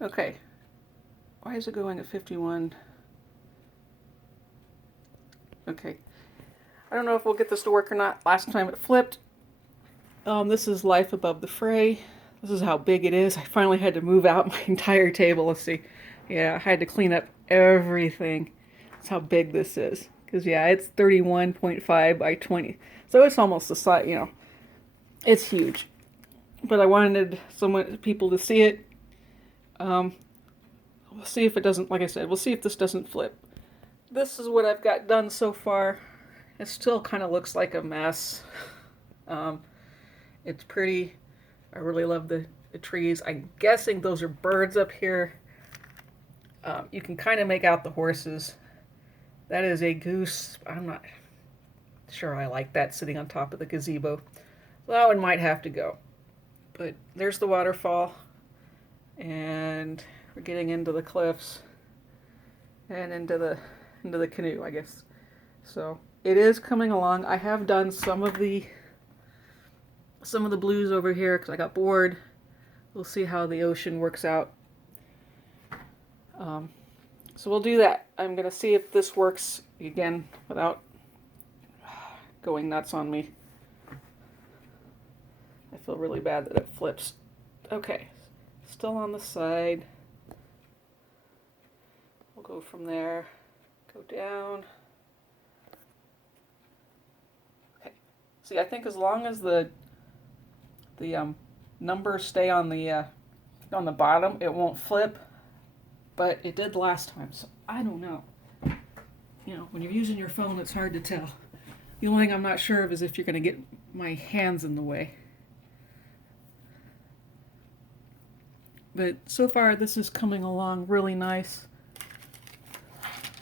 Okay. Why is it going at 51? Okay. I don't know if we'll get this to work or not. Last time it flipped. This is Life Above the Fray. This is how big it is. I finally had to move out my entire table. Let's see. Yeah, I had to clean up everything. That's how big this is. Because, yeah, it's 31.5 by 20. So it's almost the size, it's huge. But I wanted people to see it. Um, we'll see if it doesn't, like I said, we'll see if this doesn't flip. This is what I've got done so far. It still kind of looks like a mess. Um, it's pretty. I really love the trees. I'm guessing those are birds up here. You can kind of make out the horses. That is a goose. I'm not sure I like that sitting on top of the gazebo. So that one might have to go. But there's the waterfall. And we're getting into the cliffs and into the canoe, I guess. So it is coming along. I have done some of the blues over here because I got bored. We'll see how the ocean works out. So we'll do that. I'm gonna see if this works again without going nuts on me. I feel really bad that it flips. Okay, still on the side. We'll go from there, go down. Okay. See, I think as long as the numbers stay on the bottom, it won't flip. But it did last time, so I don't know. When you're using your phone, it's hard to tell. The only thing I'm not sure of is if you're going to get my hands in the way. But so far, this is coming along really nice.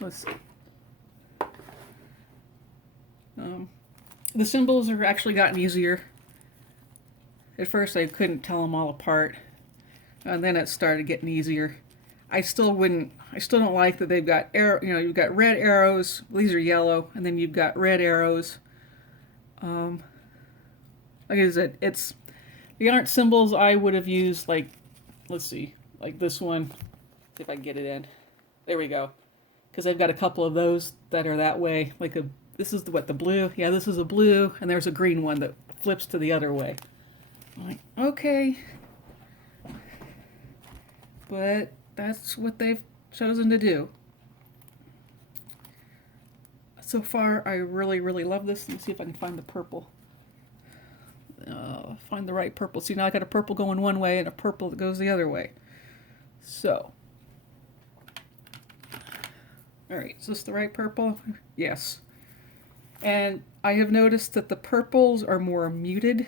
Let's see. The symbols have actually gotten easier. At first, I couldn't tell them all apart, and then it started getting easier. I still don't like that they've got you've got red arrows. These are yellow, and then you've got red arrows. Like I said, the aren't symbols I would have used. Like, let's see, like this one. See if I can get it in. There we go. Because I've got a couple of those that are that way. This is the blue. Yeah, this is a blue, and there's a green one that flips to the other way. I'm like, okay, but that's what they've chosen to do. So far, I really, really love this. Let me see if I can find the purple. Find the right purple. See, now I got a purple going one way and a purple that goes the other way. So, all right, is this the right purple? Yes. And I have noticed that the purples are more muted.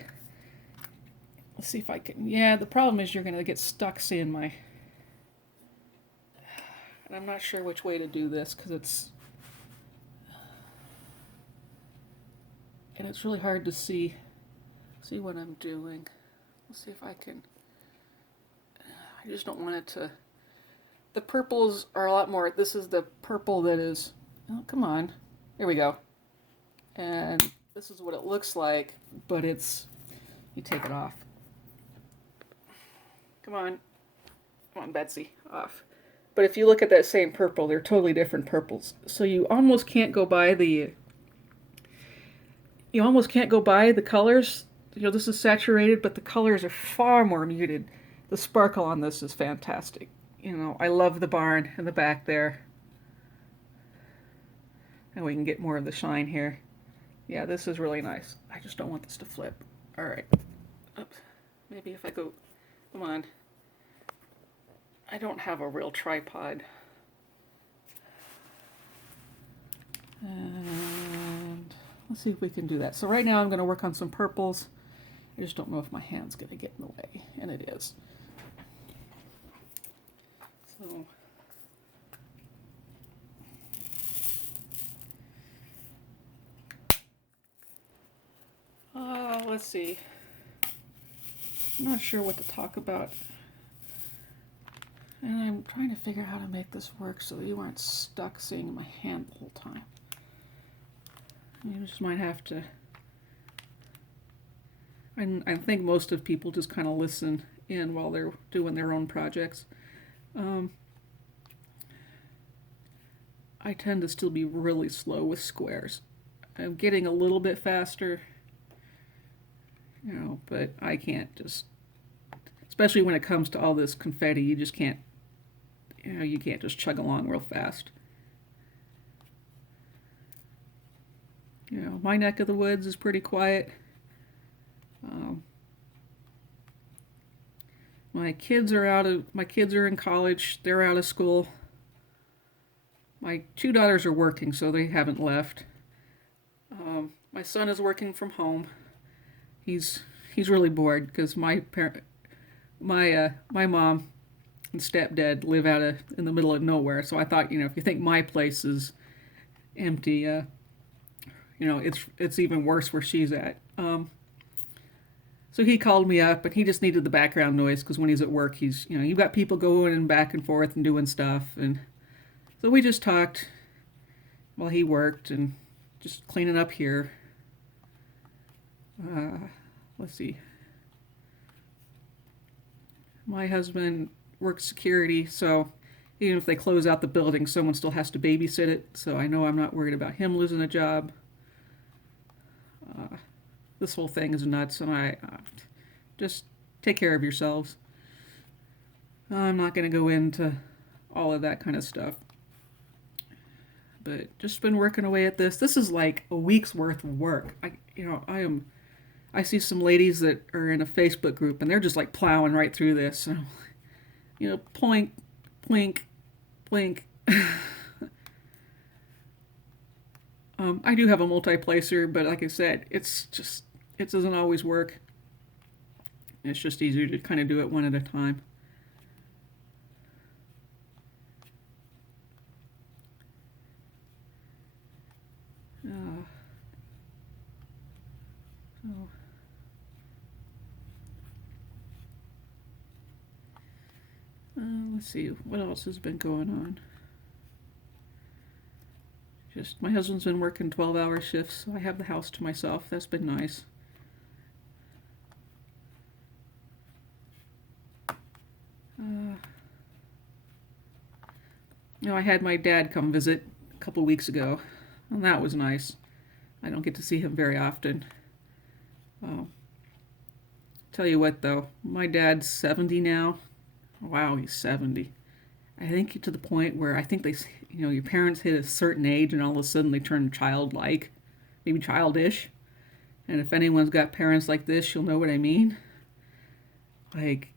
Let's see if I can. Yeah, the problem is you're going to get stuck seeing my. And I'm not sure which way to do this because it's. And it's really hard to see what I'm doing. Let's see if I can. I just don't want it to. The purples are a lot more. This is the purple that is. Oh, come on. Here we go. And this is what it looks like, but it's. You take it off. Come on, Betsy, off. But if you look at that same purple, they're totally different purples. So you almost can't go by the. You almost can't go by the colors. This is saturated, but the colors are far more muted. The sparkle on this is fantastic. I love the barn in the back there. And we can get more of the shine here. Yeah, this is really nice. I just don't want this to flip. All right. Oops. Maybe if I go. Come on. I don't have a real tripod. And let's see if we can do that. So right now I'm going to work on some purples. I just don't know if my hand's going to get in the way. And it is. So. Let's see. I'm not sure what to talk about. And I'm trying to figure out how to make this work so you aren't stuck seeing my hand the whole time. You just might have to. I think most of people just kind of listen in while they're doing their own projects. Um, I tend to still be really slow with squares. I'm getting a little bit faster, but I can't just, especially when it comes to all this confetti, you just can't, you can't just chug along real fast. My neck of the woods is pretty quiet. Um, my kids are in college. They're out of school. My two daughters are working, so they haven't left. My son is working from home. He's he's really bored because my mom and stepdad live in the middle of nowhere. So I thought, if you think my place is empty, it's even worse where she's at. So he called me up, and he just needed the background noise because when he's at work, you've got people going and back and forth and doing stuff, and so we just talked while he worked and just cleaning up here. Let's see. My husband works security, so even if they close out the building, someone still has to babysit it. So I know I'm not worried about him losing a job. This whole thing is nuts, and I just take care of yourselves. I'm not going to go into all of that kind of stuff, but just been working away at this. This is like a week's worth of work. I see some ladies that are in a Facebook group, and they're just like plowing right through this. And plink, plink, plink. I do have a multi-placer, but like I said, it doesn't always work. It's just easier to kind of do it one at a time. Uh, so let's see, what else has been going on? Just my husband's been working 12-hour shifts, so I have the house to myself. That's been nice. I had my dad come visit a couple weeks ago, and that was nice. I don't get to see him very often. Tell you what, though, my dad's 70 now. Wow, he's 70. I think to the point where I think your parents hit a certain age and all of a sudden they turn childlike, maybe childish. And if anyone's got parents like this, you'll know what I mean. Like,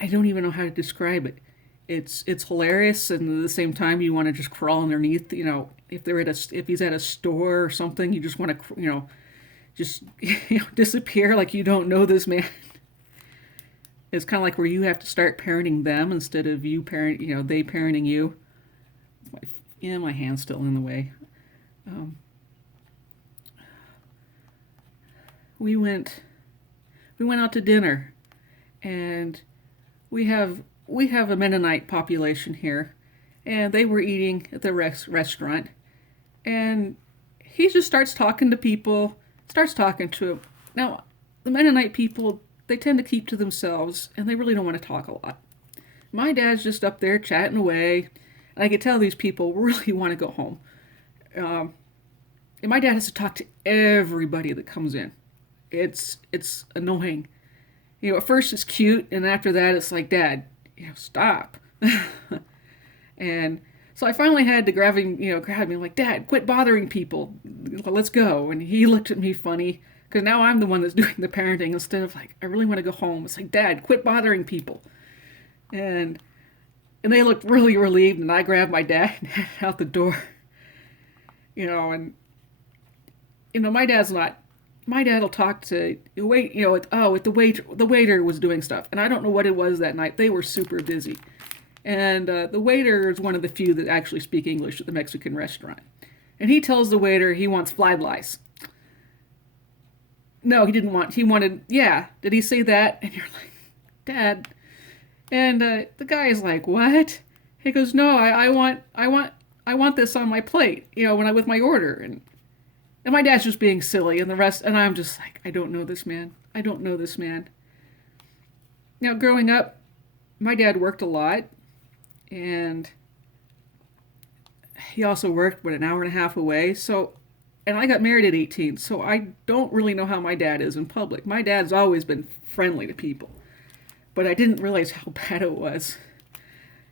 I don't even know how to describe it. It's hilarious, and at the same time, you want to just crawl underneath. If he's at a store or something, you just want to, just disappear like you don't know this man. It's kind of like where you have to start parenting them instead of they parenting you. My hand's still in the way. We went out to dinner, and we have a Mennonite population here, and they were eating at the restaurant, and he just starts talking to people, starts talking to them. Now, the Mennonite people, they tend to keep to themselves, and they really don't want to talk a lot. My dad's just up there chatting away, and I could tell these people really want to go home. And my dad has to talk to everybody that comes in. It's annoying. At first it's cute, and after that it's like, Dad, stop. And so I finally had to grab him, like, Dad, quit bothering people. Let's go. And he looked at me funny, because now I'm the one that's doing the parenting instead of like, I really want to go home. It's like, Dad, quit bothering people. And they looked really relieved, and I grabbed my dad and headed out the door. My dad will talk to wait. The waiter was doing stuff, and I don't know what it was that night. They were super busy, and the waiter is one of the few that actually speak English at the Mexican restaurant. And he tells the waiter he wants fried rice. No, he didn't want. He wanted. Yeah, did he say that? And you're like, Dad. And the guy is like, what? He goes, no, I want this on my plate. With my order. And my dad's just being silly, and I'm just like, I don't know this man. Now, growing up, my dad worked a lot, and he also worked, an hour and a half away. So, and I got married at 18, so I don't really know how my dad is in public. My dad's always been friendly to people, but I didn't realize how bad it was.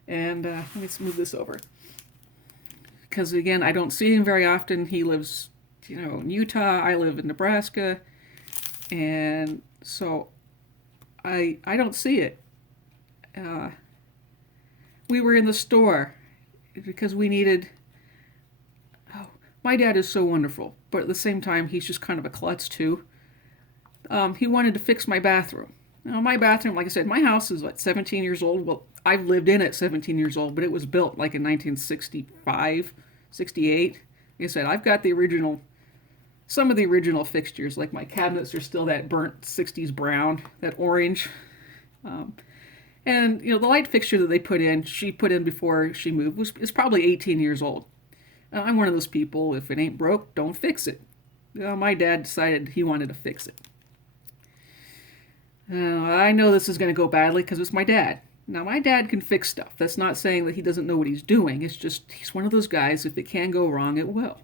And let me move this over. Because again, I don't see him very often. He lives, in Utah. I live in Nebraska. And so I don't see it. We were in the store because we needed. Oh, my dad is so wonderful, but at the same time, he's just kind of a klutz too. He wanted to fix my bathroom. Now, my bathroom, like I said, my house is 17 years old. Well, I've lived in it 17 years old, but it was built like in 1965, 68. Like I said, I've got some of the original fixtures, like my cabinets are still that burnt 60s brown, that orange. And the light fixture that she put in before she moved, is probably 18 years old. I'm one of those people, if it ain't broke, don't fix it. My dad decided he wanted to fix it. I know this is going to go badly because it's my dad. Now, my dad can fix stuff. That's not saying that he doesn't know what he's doing. It's just he's one of those guys, if it can go wrong, it will.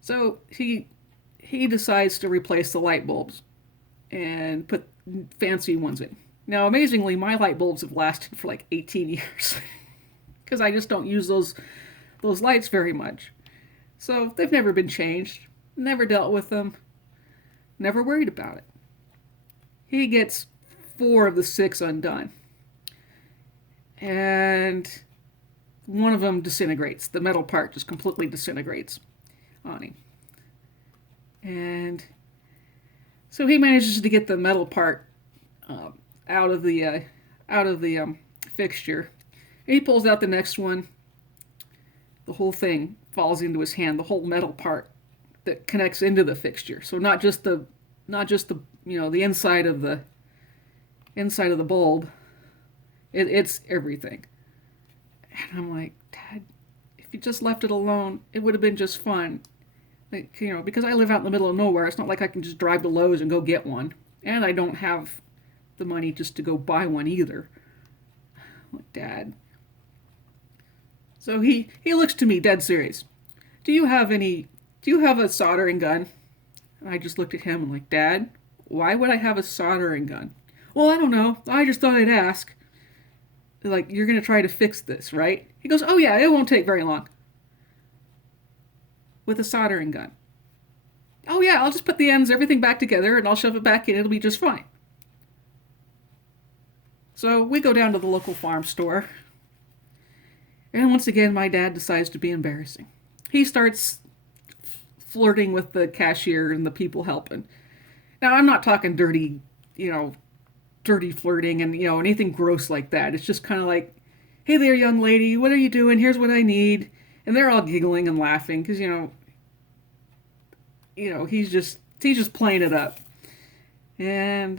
So he decides to replace the light bulbs and put fancy ones in. Now, amazingly, my light bulbs have lasted for like 18 years because I just don't use those lights very much. So they've never been changed, never dealt with them, never worried about it. He gets 4 of the 6 undone. And one of them disintegrates. The metal part just completely disintegrates on him. And so he manages to get the metal part out of the fixture. And he pulls out the next one. The whole thing falls into his hand. The whole metal part that connects into the fixture. So not just the the inside of the bulb. It's everything. And I'm like, Dad, if you just left it alone, it would have been just fun. Because I live out in the middle of nowhere, it's not like I can just drive to Lowe's and go get one. And I don't have the money just to go buy one either. I'm like, Dad. So he looks to me dead serious. Do you have a soldering gun? And I just looked at him and like, Dad, why would I have a soldering gun? Well, I don't know. I just thought I'd ask. Like, you're going to try to fix this, right? He goes, oh yeah, it won't take very long. With a soldering gun. Oh yeah, I'll just put the ends, everything back together, and I'll shove it back in. It'll be just fine. So we go down to the local farm store. And once again, my dad decides to be embarrassing. He starts flirting with the cashier and the people helping. Now, I'm not talking dirty flirting and, anything gross like that. It's just kind of like, hey there, young lady, what are you doing? Here's what I need. And they're all giggling and laughing because, he's just playing it up. And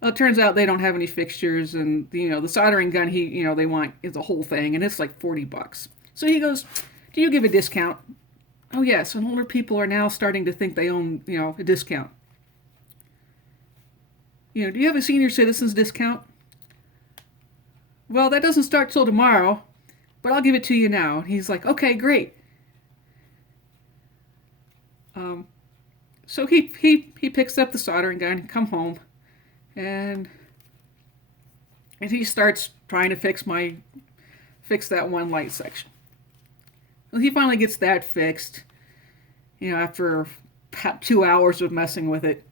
it turns out they don't have any fixtures, and the soldering gun they want is a whole thing, and it's like $40. So he goes, do you give a discount? Oh yes, and older people are now starting to think they own a discount. Do you have a senior citizens discount? Well, that doesn't start till tomorrow, but I'll give it to you now. And he's like, okay, great. So he picks up the soldering gun and come home, and he starts trying to fix that one light section. Well, he finally gets that fixed, after about 2 hours of messing with it.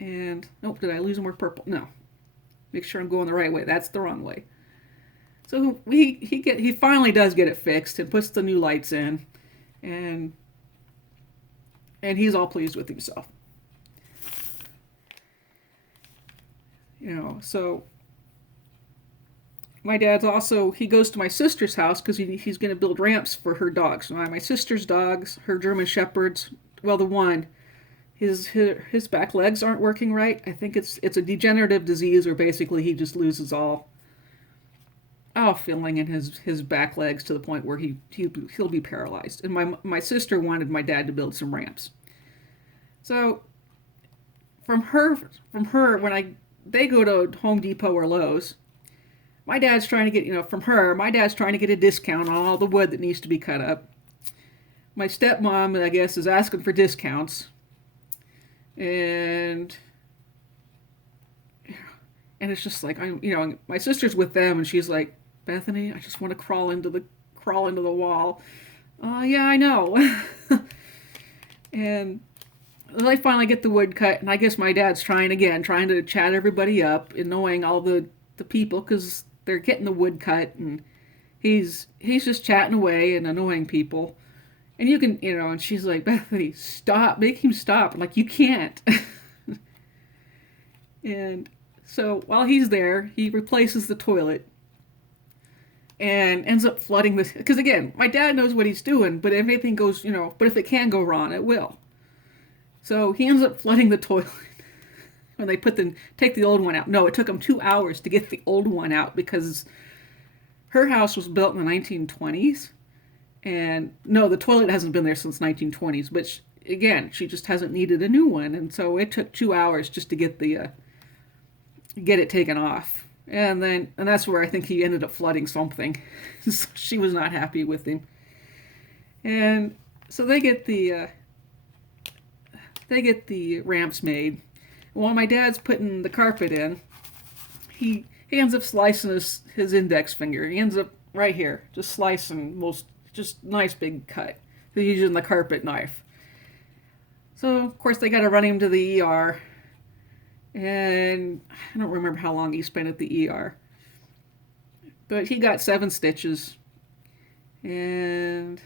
And, oh, did I lose more purple? No. Make sure I'm going the right way. That's the wrong way. So he finally does get it fixed and puts the new lights in, and he's all pleased with himself. So my dad's also, he goes to my sister's house because he's going to build ramps for her dogs. My sister's dogs, her German Shepherds, well, the one, his back legs aren't working right. I think it's a degenerative disease where basically he just loses all feeling in his back legs to the point where he'll be paralyzed. And my sister wanted my dad to build some ramps. So from her when I they go to Home Depot or Lowe's. My dad's trying to get, from her, my dad's trying to get a discount on all the wood that needs to be cut up. My stepmom, I guess, is asking for discounts. And it's just like, my sister's with them and she's like, Bethany, I just want to crawl into the wall. Yeah, I know. And I finally get the wood cut, and I guess my dad's trying to chat everybody up, annoying all the people because they're getting the wood cut, and he's just chatting away and annoying people. And you can, and she's like, Bethany, stop, make him stop. I'm like, you can't. And so while he's there, he replaces the toilet and ends up flooding this. Because again, my dad knows what he's doing, but if anything goes, but if it can go wrong, it will. So he ends up flooding the toilet when they take the old one out. No, it took them 2 hours to get the old one out because her house was built in the 1920s. And no, the toilet hasn't been there since 1920s, but again, she just hasn't needed a new one. And so it took 2 hours just to get it taken off. And that's where I think he ended up flooding something. So she was not happy with him. And so they get the ramps made. While my dad's putting the carpet in, he ends up slicing his index finger. He ends up right here, just slicing, just nice big cut. He's using the carpet knife. So of course they got to run him to the ER. And I don't remember how long he spent at the ER. But he got 7 stitches. And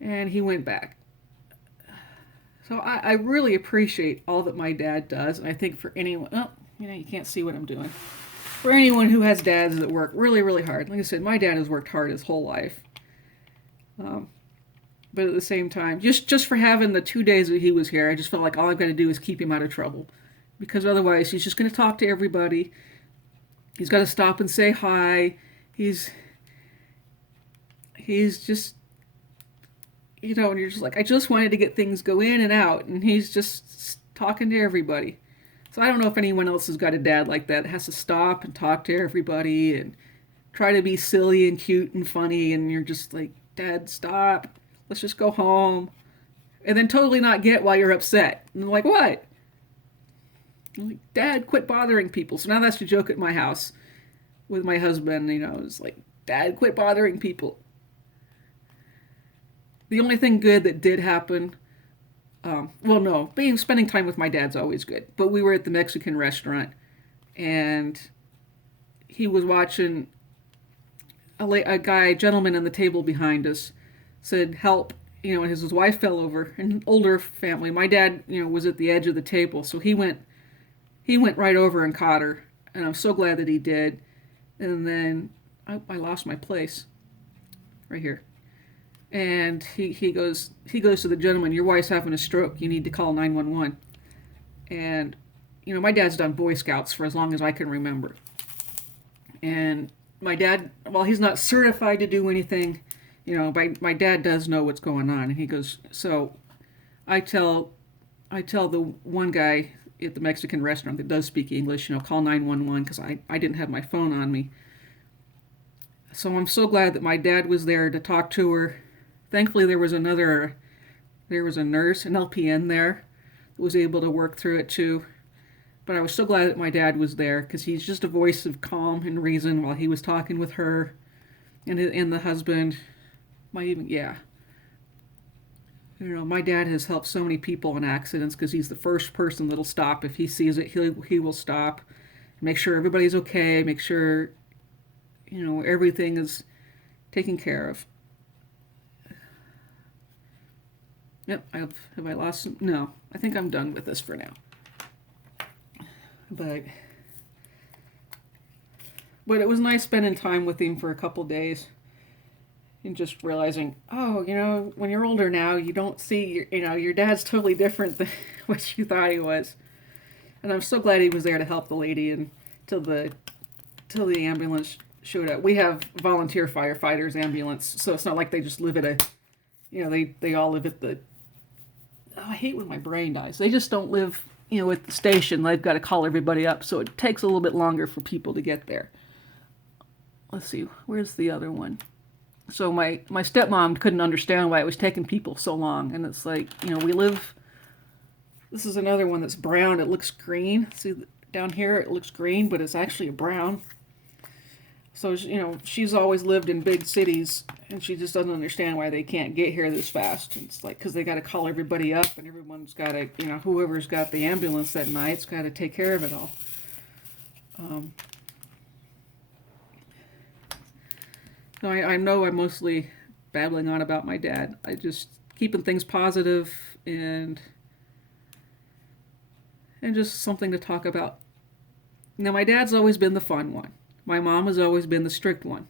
he went back. So I really appreciate all that my dad does. And I think for anyone, you can't see what I'm doing. For anyone who has dads that work really, really hard. Like I said, my dad has worked hard his whole life. But at the same time, just for having the 2 days that he was here, I just felt like all I've got to do is keep him out of trouble. Because otherwise, he's just going to talk to everybody. He's got to stop and say hi. He's just, and you're just like, I just wanted to get things go in and out. And he's just talking to everybody. So I don't know if anyone else has got a dad like that has to stop and talk to everybody and try to be silly and cute and funny. And you're just like, Dad, stop. Let's just go home. And then totally not get why you're upset. And they're like, what? I'm like, Dad, quit bothering people. So now that's the joke at my house with my husband. It's like, Dad, quit bothering people. The only thing good that did happen, spending time with my dad's always good. But we were at the Mexican restaurant, and he was watching a gentleman on the table behind us said, help, and his wife fell over, an older family. My dad, was at the edge of the table, so he went right over and caught her, and I'm so glad that he did. And then I lost my place right here. And he goes to the gentleman, your wife's having a stroke, you need to call 911. And my dad's done Boy Scouts for as long as I can remember. And my dad, while he's not certified to do anything, my dad does know what's going on. And he goes, so I tell the one guy at the Mexican restaurant that does speak English, call 911 because I didn't have my phone on me. So I'm so glad that my dad was there to talk to her. Thankfully, there was a nurse, an LPN there, that was able to work through it too. But I was so glad that my dad was there because he's just a voice of calm and reason while he was talking with her and the husband. My dad has helped so many people in accidents because he's the first person that'll stop. If he sees it, he will stop, make sure everybody's okay, make sure, everything is taken care of. Yep, have I lost some? No, I think I'm done with this for now. But it was nice spending time with him for a couple days and just realizing, when you're older now, you don't see, your dad's totally different than what you thought he was. And I'm so glad he was there to help the lady till the ambulance showed up. We have volunteer firefighters ambulance, so it's not like they just live at they all live at the, I hate when my brain dies. They just don't live you know, at the station, they've got to call everybody up, so it takes a little bit longer for people to get there. Let's see, where's the other one? So my stepmom couldn't understand why it was taking people so long, and it's like, you know, we live. This is another one that's brown. It looks green. See down here, it looks green, but it's actually a brown. So, you know, she's always lived in big cities, and she just doesn't understand why they can't get here this fast. It's like, because they got to call everybody up, and everyone's got to, you know, whoever's got the ambulance that night's got to take care of it all. No, I know I'm mostly babbling on about my dad. I just keeping things positive and just something to talk about. Now, my dad's always been the fun one. My mom has always been the strict one.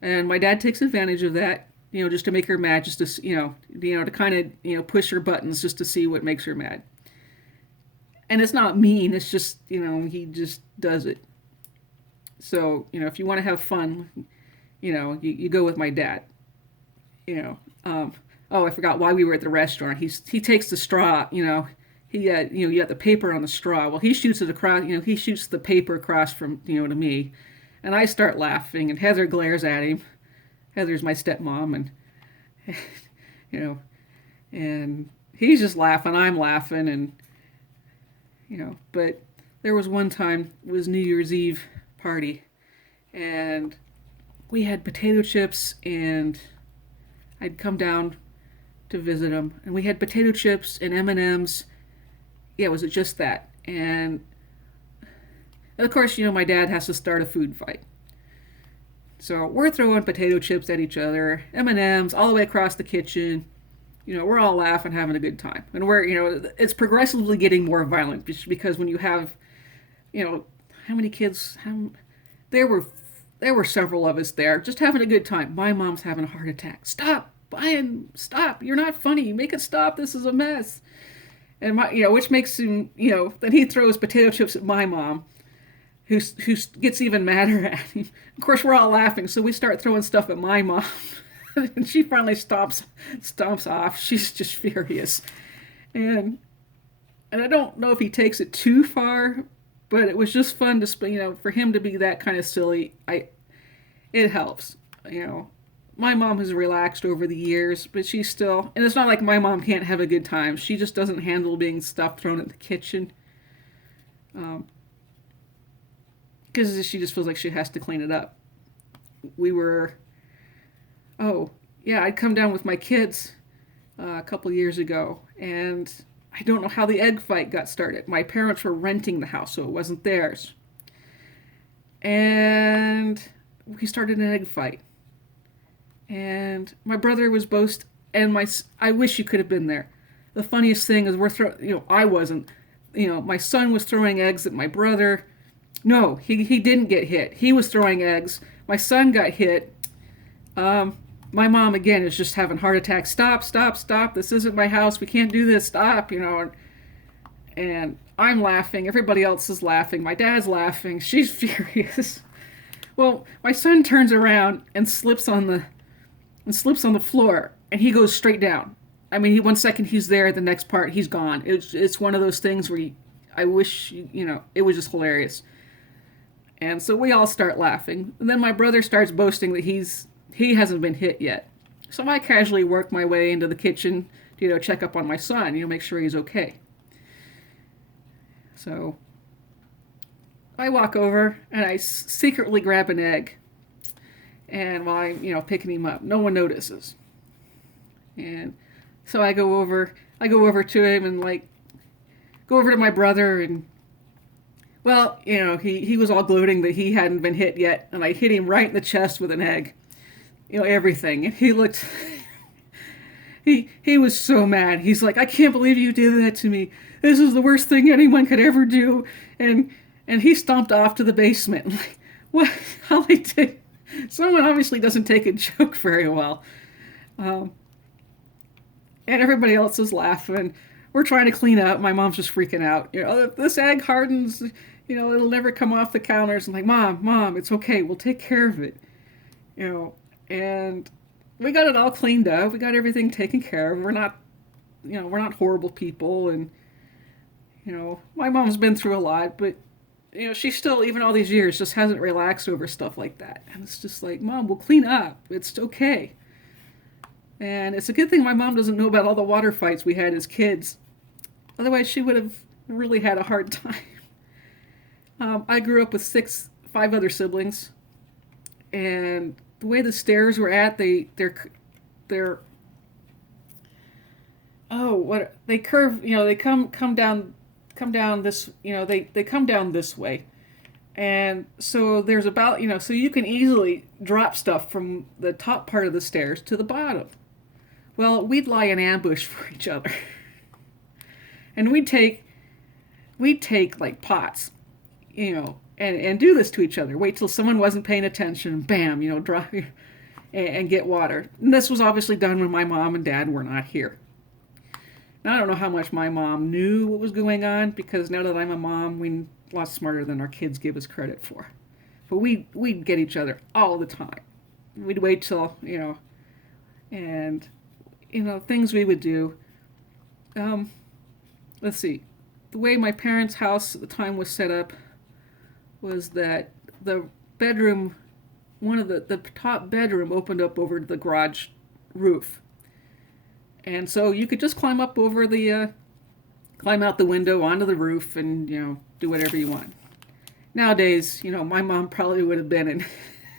And my dad takes advantage of that, you know, just to make her mad, just to, you know, to kind of, you know, push her buttons just to see what makes her mad. And it's not mean, it's just, you know, he just does it. So, you know, if you want to have fun, you know, you go with my dad. You know, oh, I forgot why we were at the restaurant. He takes the straw, you know, you know, you got the paper on the straw. Well, he shoots it across, you know, he shoots the paper across from, you know, to me. And I start laughing, and Heather glares at him. Heather's my stepmom, and, you know, and he's just laughing, I'm laughing, and, you know, but there was one time, it was New Year's Eve party, and we had potato chips, and I'd come down to visit him, and we had potato chips and M&Ms. Yeah, was it just that? And of course, you know, my dad has to start a food fight. So we're throwing potato chips at each other, M&Ms, all the way across the kitchen. You know, we're all laughing, having a good time. And we're, you know, it's progressively getting more violent because when you have, you know, how many kids? There were several of us there, just having a good time. My mom's having a heart attack. Stop, Brian, stop. You're not funny. Make it stop. This is a mess. And you know, which makes him, you know, then he throws potato chips at my mom, who gets even madder at him. Of course, we're all laughing, so we start throwing stuff at my mom, and she finally stomps off. She's just furious, and I don't know if he takes it too far, but it was just fun to, you know, for him to be that kind of silly. It helps, you know. My mom has relaxed over the years, but she's still, and it's not like my mom can't have a good time. She just doesn't handle being stuff thrown at the kitchen. Because she just feels like she has to clean it up. I'd come down with my kids a couple years ago, and I don't know how the egg fight got started. My parents were renting the house, so it wasn't theirs. And we started an egg fight. And my brother was and I wish you could have been there. The funniest thing is I wasn't. You know, my son was throwing eggs at my brother. No, he didn't get hit. He was throwing eggs. My son got hit. My mom, again, is just having heart attacks. Stop, stop, stop. This isn't my house. We can't do this. Stop, you know. And I'm laughing. Everybody else is laughing. My dad's laughing. She's furious. Well, my son turns around and slips on the floor, and he goes straight down. I mean, one second he's there, the next part he's gone. It's one of those things where I wish, you know, it was just hilarious. And so we all start laughing. And then my brother starts boasting that he hasn't been hit yet. So I casually work my way into the kitchen to, you know, check up on my son, you know, make sure he's okay. So I walk over and I secretly grab an egg. And while I'm, you know, picking him up, no one notices. And so I go over to him and, like, go over to my brother, and, well, you know, he was all gloating that he hadn't been hit yet, and I hit him right in the chest with an egg. You know, everything. And he looked, he was so mad. He's like, I can't believe you did that to me. This is the worst thing anyone could ever do. And he stomped off to the basement. Like, what? How they did? Someone obviously doesn't take a joke very well. And everybody else is laughing. We're trying to clean up. My mom's just freaking out. You know, if this egg hardens, you know, it'll never come off the counters. I'm like, Mom, it's okay. We'll take care of it. You know, and we got it all cleaned up. We got everything taken care of. We're not horrible people. And My mom's been through a lot, but she still, even all these years, just hasn't relaxed over stuff like that. And it's just like, Mom, we'll clean up. It's okay. And it's a good thing my mom doesn't know about all the water fights we had as kids. Otherwise, she would have really had a hard time. I grew up with five other siblings, and the way the stairs were at, they're oh, what they curve. They come down this. They come down this way, and so there's about so you can easily drop stuff from the top part of the stairs to the bottom. Well, we'd lie in ambush for each other, and we'd take like pots, and do this to each other. Wait till someone wasn't paying attention, bam, drop and get water. And this was obviously done when my mom and dad were not here. Now, I don't know how much my mom knew what was going on, because now that I'm a mom, we're a lot smarter than our kids give us credit for. But we'd get each other all the time. We'd wait till, and, things we would do. Let's see. The way my parents' house at the time was set up was that the bedroom, one of the top bedroom opened up over the garage roof. And so you could just climb up over climb out the window onto the roof and, do whatever you want. Nowadays, my mom probably would have been in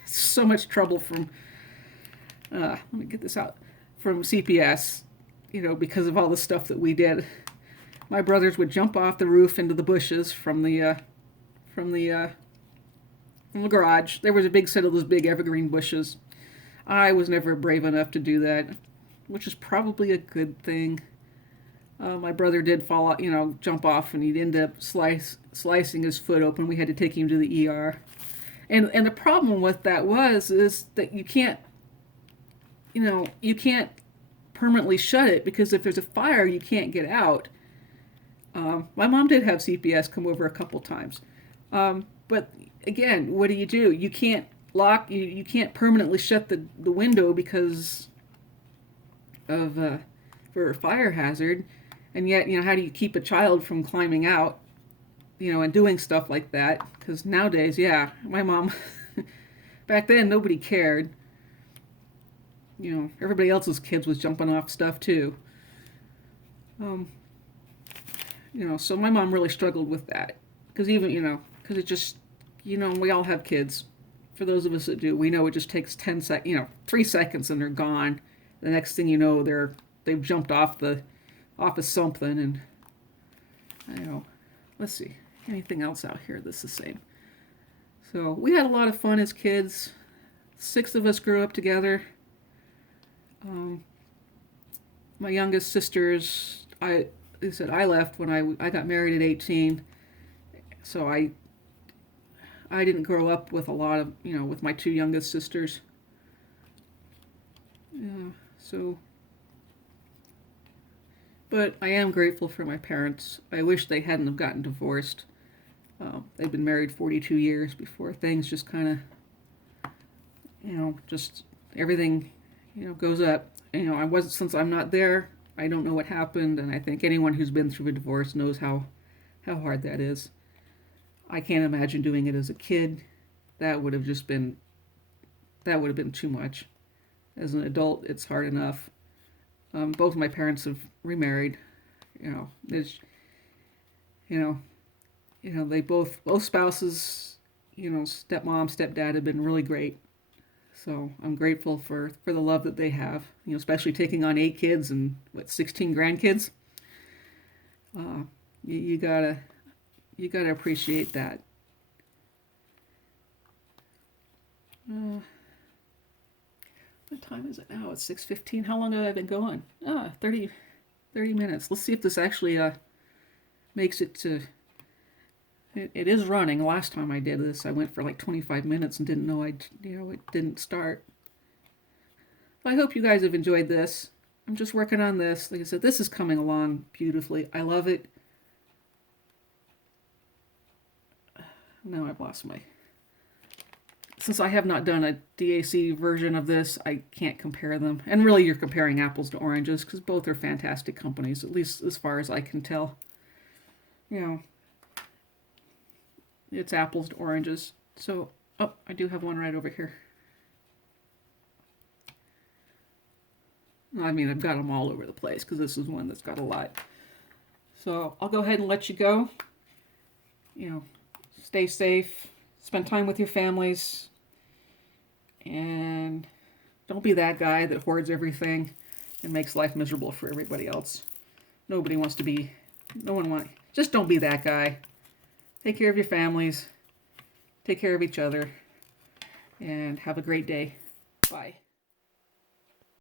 so much trouble from, let me get this out, from CPS, because of all the stuff that we did. My brothers would jump off the roof into the bushes from the garage. There was a big set of those big evergreen bushes. I was never brave enough to do that, which is probably a good thing. My brother did fall out, jump off, and he'd end up slicing his foot open. We had to take him to the ER. And the problem with that is that you can't permanently shut it, because if there's a fire, you can't get out. My mom did have CPS come over a couple times. But again, what do? You can't you can't permanently shut the window because of for a fire hazard. And yet, how do you keep a child from climbing out, and doing stuff like that? Because nowadays, my mom, back then, nobody cared. Everybody else's kids was jumping off stuff too. So my mom really struggled with that. Because because it just, we all have kids. For those of us that do, we know it just takes 3 seconds and they're gone. The next thing you know, they've jumped off of something, and let's see, anything else out here that's the same. So we had a lot of fun as kids. 6 of us grew up together. My youngest sisters, I left when I got married at 18, so I didn't grow up with a lot of, with my 2 youngest sisters. But I am grateful for my parents. I wish they hadn't have gotten divorced. They've been married 42 years before things just kind of, just everything, goes up. Since I'm not there, I don't know what happened, and I think anyone who's been through a divorce knows how hard that is. I can't imagine doing it as a kid. That would have been too much. As an adult, it's hard enough. Both my parents have remarried. They both spouses, stepmom, stepdad have been really great. So I'm grateful for the love that they have. Especially taking on 8 kids and 16 grandkids. You gotta appreciate that. What time is it now? It's 6:15. How long have I been going? 30 minutes. Let's see if this actually makes it to... It is running. Last time I did this, I went for like 25 minutes and didn't know it didn't start. But I hope you guys have enjoyed this. I'm just working on this. Like I said, this is coming along beautifully. I love it. Now I've lost my... Since I have not done a DAC version of this, I can't compare them. And really, you're comparing apples to oranges, because both are fantastic companies, at least as far as I can tell. you know, it's apples to oranges. So, oh, I do have one right over here. I mean, I've got them all over the place because this is one that's got a lot. So I'll go ahead and let you go. You know, stay safe, spend time with your families, and don't be that guy that hoards everything and makes life miserable for everybody else. Nobody wants to be, no one wants, just don't be that guy. Take care of your families, take care of each other, and have a great day. Bye.